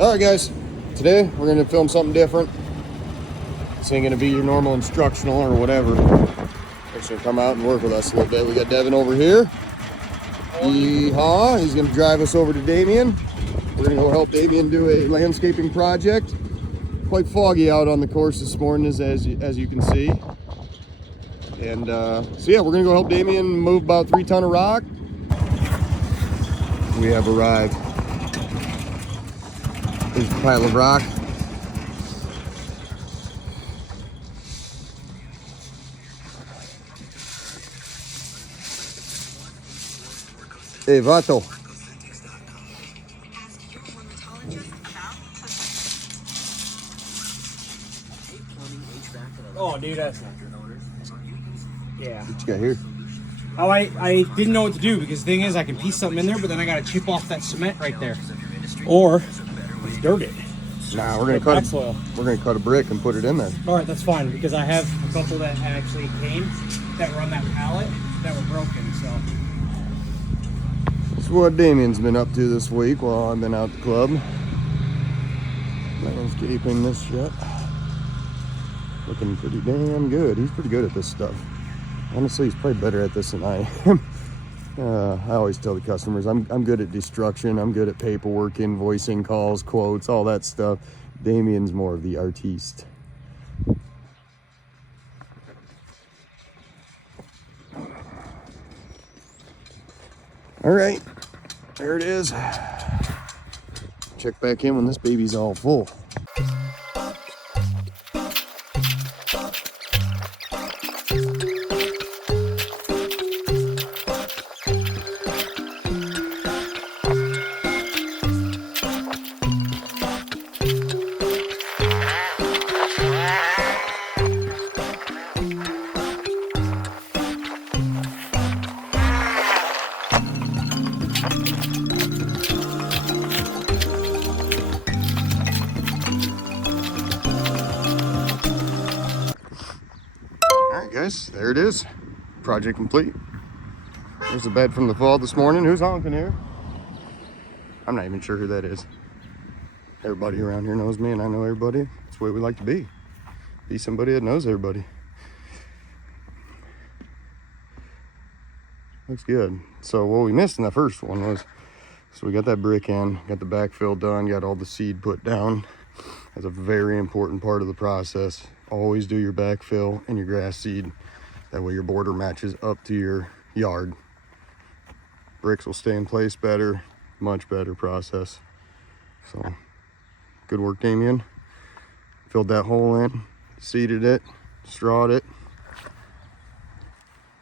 All right, guys, today we're going to film something different. This ain't going to be your normal instructional or whatever. Just going to come out and work with us a little bit. We got Devin over here. Yeehaw. He's going to drive us over to Damien. We're going to go help Damien do a landscaping project. Quite foggy out on the course this morning, as you can see. And so yeah, we're going to go help Damien move about 3 tons of rock. We have arrived. Here's the pile of rock. Hey, Vato. Oh, dude, that's not good. Yeah. What you got here? Oh, I didn't know what to do because the thing is, I can piece something in there, but then I got to chip off that cement right there. Or dirt it. Nah, we're gonna cut a brick and put it in there. All right, that's fine because I have a couple that actually came that were on that pallet that were broken. So this is what Damien's been up to this week while I've been out at the club. Landscaping this shit. Looking pretty damn good. He's pretty good at this stuff. Honestly, he's probably better at this than I am. I always tell the customers I'm good at destruction. I'm good at paperwork, invoicing, calls, quotes, all that stuff. Damien's more of the artiste. All right, there it is. Check back in when this baby's all full. Guys, there it is. Project complete. There's the bed from the fall this morning. Who's honking here? I'm not even sure who that is. Everybody around here knows me and I know everybody. That's the way we like to be. Be somebody that knows everybody. Looks good. So what we missed in the first one was, so we got that brick in, got the backfill done, got all the seed put down. That's a very important part of the process. Always do your backfill and your grass seed. That way your border matches up to your yard. Bricks will stay in place better, much better process. So, good work, Damien. Filled that hole in, seeded it, strawed it.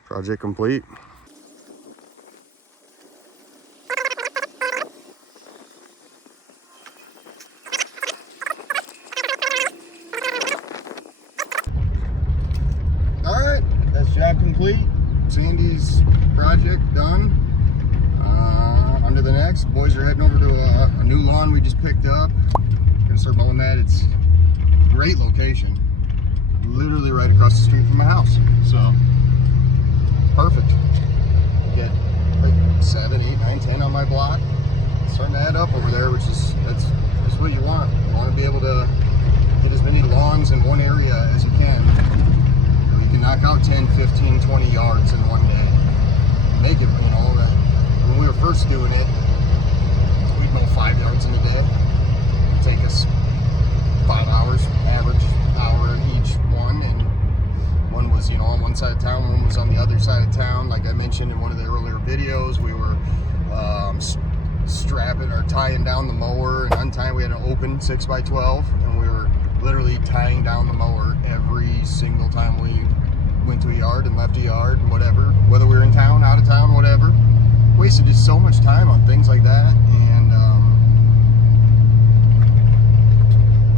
Project complete. Job complete. Sandy's project done. On to the next. Boys are heading over to a new lawn we just picked up. Gonna start mowing that. It's a great location. Literally right across the street from my house. So, perfect. Get like 7, 8, 9, 10 on my block. It's starting to add up over there, which is, that's what you want. You want to be able to get as many lawns in one area as you can. You can knock out 10, 15, 20 yards in one day. Make it, you know, when we were first doing it, we'd mow 5 yards in a day. It'd take us 5 hours, average hour each one, and one was, you know, on one side of town, one was on the other side of town. Like I mentioned in one of the earlier videos, we were strapping or tying down the mower and untying. We had an open 6x12, and we were literally tying down the mower every single time we went to a yard and left a yard and whatever, whether we were in town, out of town, whatever. Wasted just so much time on things like that, and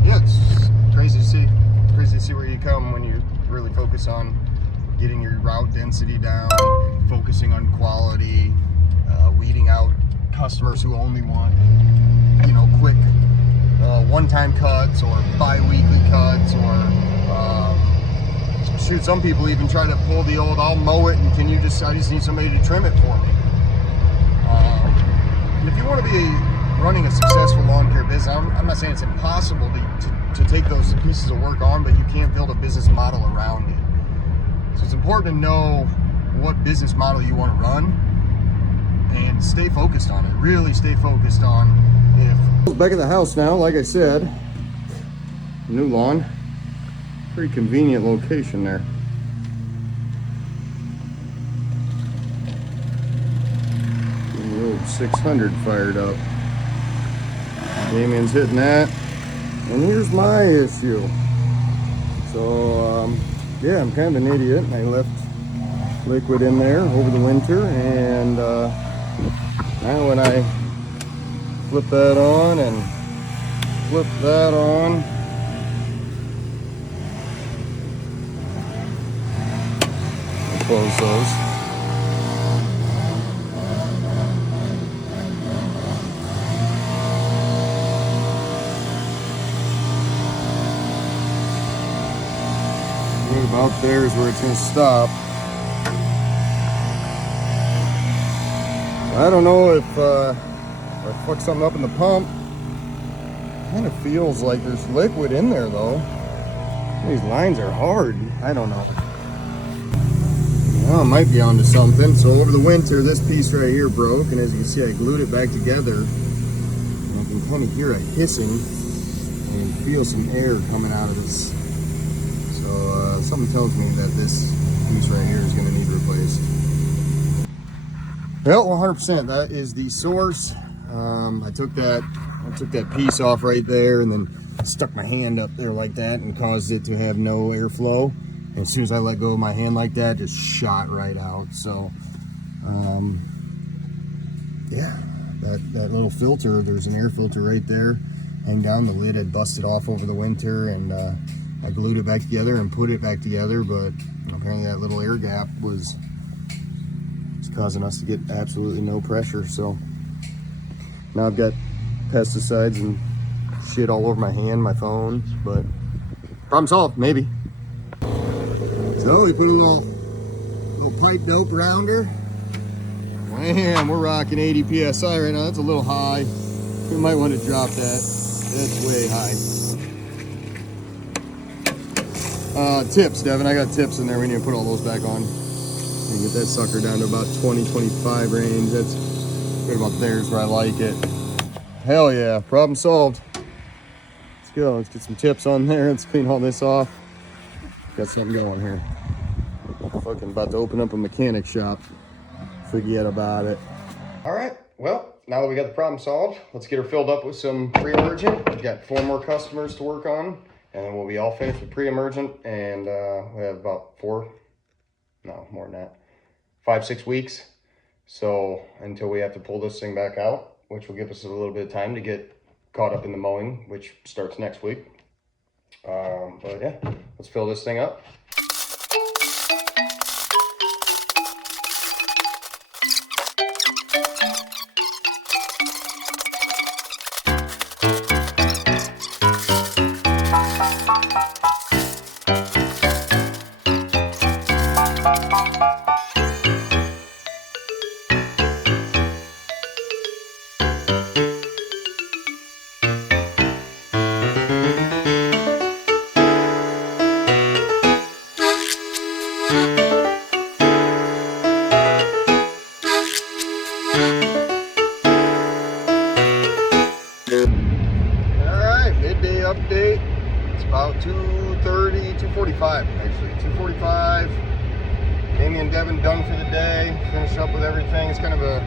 yeah, it's crazy to see. It's crazy to see where you come when you really focus on getting your route density down, focusing on quality, weeding out customers who only want, you know, quick one-time cuts or bi-weekly cuts, or shoot, some people even try to pull the old, I'll mow it and can you just, I just need somebody to trim it for me. And if you want to be running a successful lawn care business, I'm not saying it's impossible to take those pieces of work on, but you can't build a business model around it. So it's important to know what business model you want to run and stay focused on it. Really stay focused on back at the house now, like I said, new lawn, pretty convenient location there. The old 600 fired up. Damien's hitting that, and here's my issue. So yeah, I'm kind of an idiot. I left liquid in there over the winter, and now when I flip that on and flip that on, I'll close those. Right about there is where it's going to stop. I don't know if I fucked something up in the pump. Kind of feels like there's liquid in there though. These lines are hard. I don't know. Well, I might be onto something. So over the winter, this piece right here broke, and as you can see, I glued it back together. And I can kind of hear a hissing and feel some air coming out of this. So something tells me that this piece right here is going to need replaced. Well, 100%. That is the source. I took that piece off right there, and then stuck my hand up there like that, and caused it to have no airflow. And as soon as I let go of my hand like that, just shot right out. So, yeah, that little filter. There's an air filter right there. Hang down. The lid had busted off over the winter, and I glued it back together and put it back together. But apparently, that little air gap was causing us to get absolutely no pressure. So now I've got pesticides and shit all over my hand, my phone, but problem solved, maybe. So we put a little pipe dope around her. Man, we're rocking 80 psi right now. That's a little high. You might want to drop that. That's way high. Tips, Devin. I got tips in there. We need to put all those back on. And get that sucker down to about 20-25 range. That's right about there's where I like it. Hell yeah, problem solved. Let's go, let's get some tips on there. Let's clean all this off. Got something going here. Fucking about to open up a mechanic shop. Forget about it. All right, well, now that we got the problem solved, let's get her filled up with some pre-emergent. We've got 4 more customers to work on, and then we'll be all finished with pre-emergent, and we have about 5-6 weeks. So until we have to pull this thing back out, which will give us a little bit of time to get caught up in the mowing, which starts next week. But yeah, let's fill this thing up. Update. It's about 2:45 actually. 2:45. Amy and Devin done for the day. Finished up with everything. It's kind of a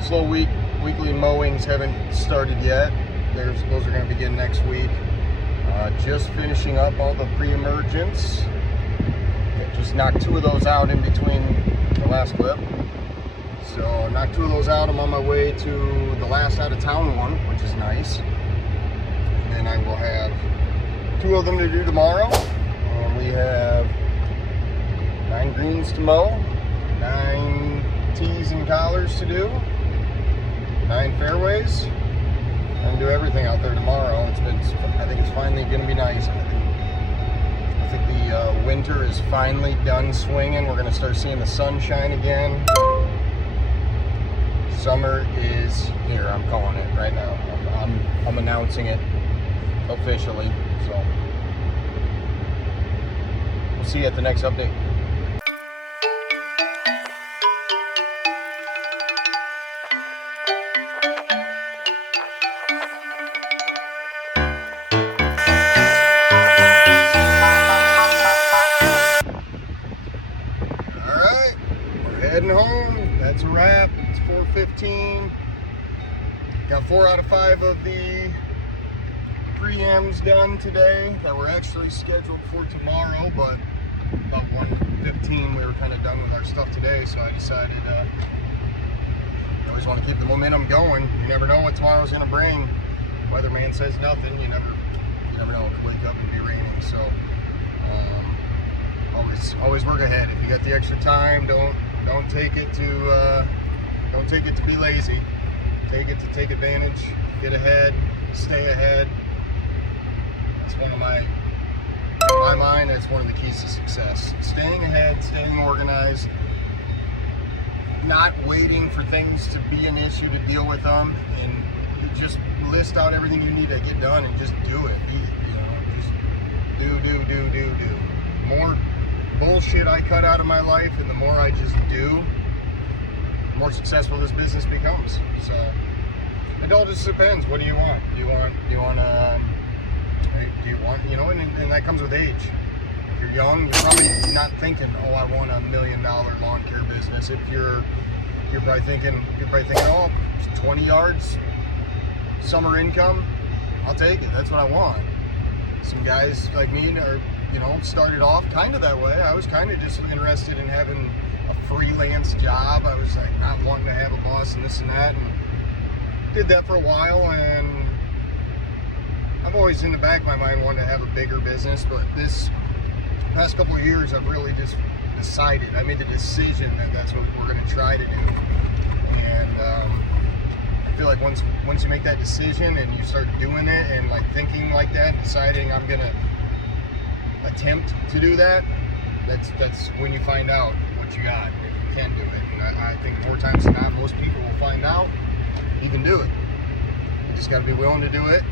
slow week. Weekly mowings haven't started yet. Those are going to begin next week. Just finishing up all the pre-emergents. Just knocked 2 of those out in between the last clip. So knocked 2 of those out. I'm on my way to the last out of town one, which is nice. And I will have 2 of them to do tomorrow. And we have 9 greens to mow, 9 tees and collars to do, 9 fairways. I'm gonna do everything out there tomorrow. I think it's finally gonna be nice. I think the winter is finally done swinging. We're gonna start seeing the sunshine again. Summer is here. I'm calling it right now. I'm announcing it officially. So we'll see you at the next update. Alright, we're heading home. That's a wrap. It's 4:15. Got 4 out of 5 of the preams done today that were actually scheduled for tomorrow, but about 1:15 we were kind of done with our stuff today, so I decided I always want to keep the momentum going. You never know what tomorrow's going to bring. Weatherman says nothing. You never know. It could wake up and be raining, so always work ahead. If you got the extra time, don't take it to be lazy. Take it to take advantage, get ahead, stay ahead. That's one of in my mind, that's one of the keys to success. Staying ahead, staying organized, not waiting for things to be an issue to deal with them, and you just list out everything you need to get done and just do it. Just do. The more bullshit I cut out of my life and the more I just do, the more successful this business becomes. So it all just depends. What do you want? Do you want, and that comes with age. If you're young, you're probably not thinking, oh, I want $1 million lawn care business. If you're probably thinking, oh, 20 yards, summer income, I'll take it. That's what I want. Some guys like me are, started off kind of that way. I was kind of just interested in having a freelance job. I was like not wanting to have a boss and this and that, and did that for a while, and I've always in the back of my mind wanted to have a bigger business, but this past couple of years I've really just decided, I made the decision that that's what we're going to try to do. And I feel like once you make that decision and you start doing it and like thinking like that, deciding I'm going to attempt to do that, that's when you find out what you got, if you can do it. And I think more times than not, most people will find out you can do it. You just got to be willing to do it.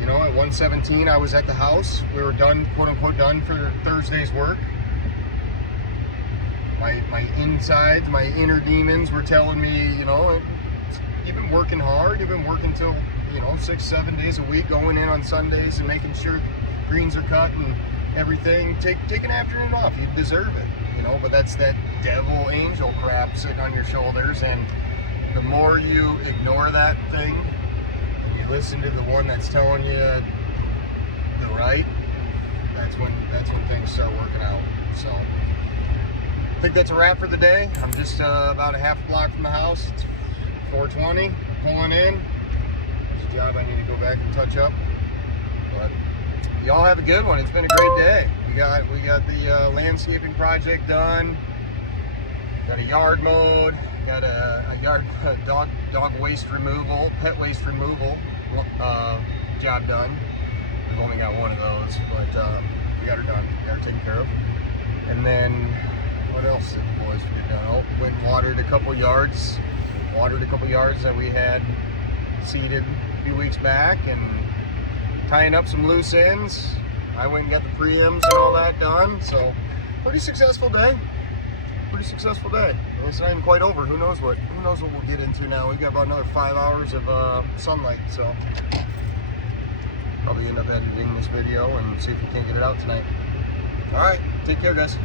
At 1:17 I was at the house. We were done, quote unquote, done for Thursday's work. My insides, my inner demons were telling me, you've been working hard. You've been working till 6-7 days a week, going in on Sundays and making sure greens are cut and everything. Take an afternoon off. You deserve it. But that's that devil angel crap sitting on your shoulders, and the more you ignore that thing and you listen to the one that's telling you the right, that's when things start working out. So I think that's a wrap for the day. I'm just about a half a block from the house. It's 4:20, pulling in. There's a job I need to go back and touch up. But y'all have a good one. It's been a great day. We got the landscaping project done. Got a yard mowed. Got a yard dog waste removal, pet waste removal job done. We've only got one of those, but we got her done. We got her taken care of. And then what else did the boys get done? Oh, went and watered a couple yards. Watered a couple yards that we had seeded a few weeks back, and tying up some loose ends. I went and got the preams and all that done. So pretty successful day. It's not even quite over. Who knows what we'll get into now. We've got about another 5 hours of sunlight, so probably end up editing this video and see if we can't get it out tonight. All right, take care, guys.